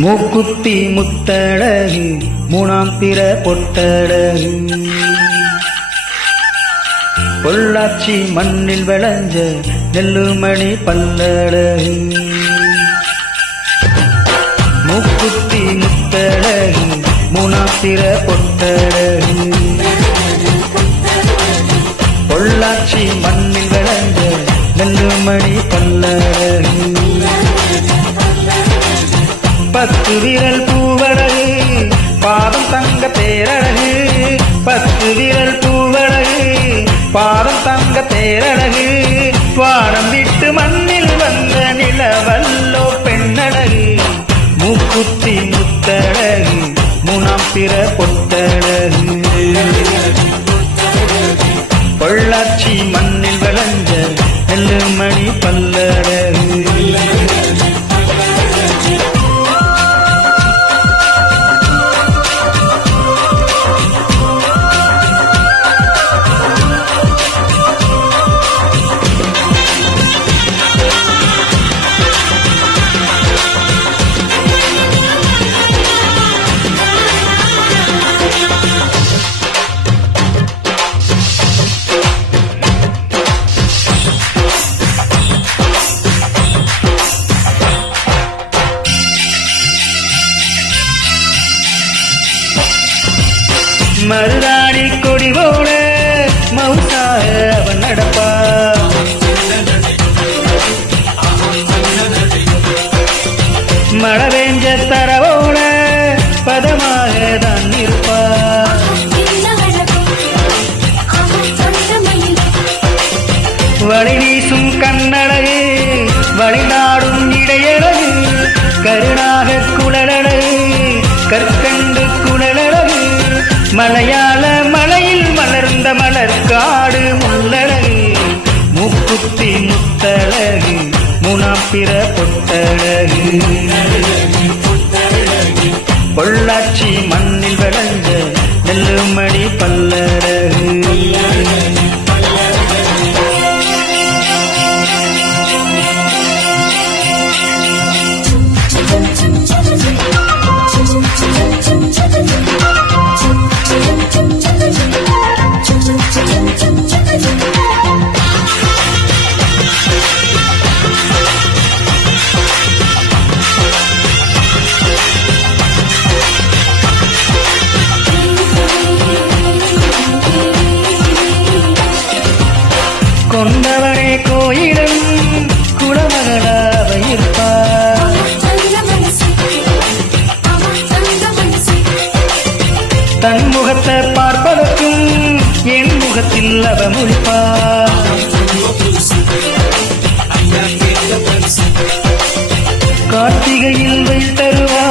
மூக்குத்தி முத்தழகு மூணாம் பிற பொட்டழகு பொள்ளாச்சி மண்ணில் விளைஞ்ச நெல்லுமணி பல்லழகு மூக்குத்தி முத்தழகு மூணாம் பிற பொட்டழகு பொள்ளாச்சி மண்ணில் விளைஞ்ச நெல்லுமணி பல்லழகு பத்து விரல் பூவழகு பாதம் தங்க தேரழகு பத்து விரல் பூவழகு பாதம் தங்க தேரழகு வானம் விட்டு மண்ணில் வந்த நிலவல்லோ பெண்ணழகு மூக்குத்தி முத்தழகு மூணாம் பிற பொட்டழகு பொள்ளாச்சி மண்ணில் விளைஞ்ச நெல்லுமணி பல்லழகு மருதாணி கொடி போல மவுசாக அவன் நடப்பா மழை பெஞ்ச தரவோட பதமாக தான் இருப்பா வழி வீசும் கண்ணழகு வழிநாடும் இடையழகு கருணாக குழலழகு கற்கண்டு குழலழகு மலையாள மலையில் மலர்ந்த மலர்காடு முள்ளழகு மூக்குத்தி முத்தழகு மூணாம் பிற பொட்டழகு பொள்ளாச்சி மண்ணில் விளைஞ்ச நெல்லுமணி பல்லழகு கொண்டவனே கோயிலும் குலமகளாக இருப்பார் தன் முகத்தை பார்ப்பதற்கும் என் முகத்தில் அவ முழிப்பார் கார்த்திகையில் வெயில் தருவா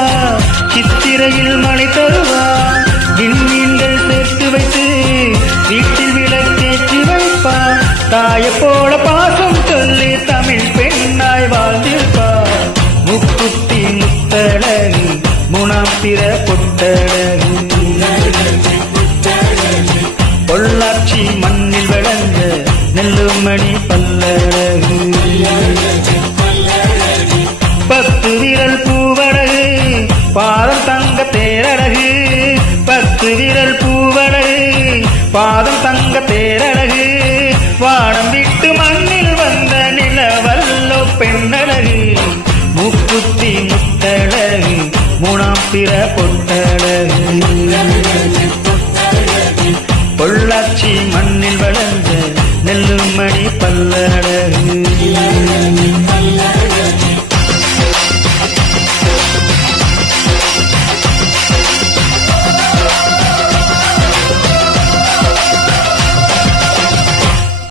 சித்திரையில் மழை தருவா விண்மீன்கள் சேர்த்து வைத்து வீட்டில் விளக்கேற்றி வைப்பா தாயை போல பாசம் சொல்லி தமிழ் பெண்ணாய் வாழ்ந்திருப்பார் முக்குத்தி முத்தழகு மூணாம் பிற பொட்டழகு பொள்ளாச்சி மண்ணில் விளைஞ்ச நெல்லுமணி பல்லழகு பத்து விரல் பூவழகு பாதம் தங்க தேரழகு பத்து விரல் பூவழகு பாதம் தங்க தேரழகு வானம் விட்டு மண்ணில் வந்த நிலவல்லோ பெண்ணழகு மூக்குத்தி முத்தழகு மூணாம் பிற பொட்டழகு பொள்ளாச்சி மண்ணில் வளர்ந்த நெல்லுமணி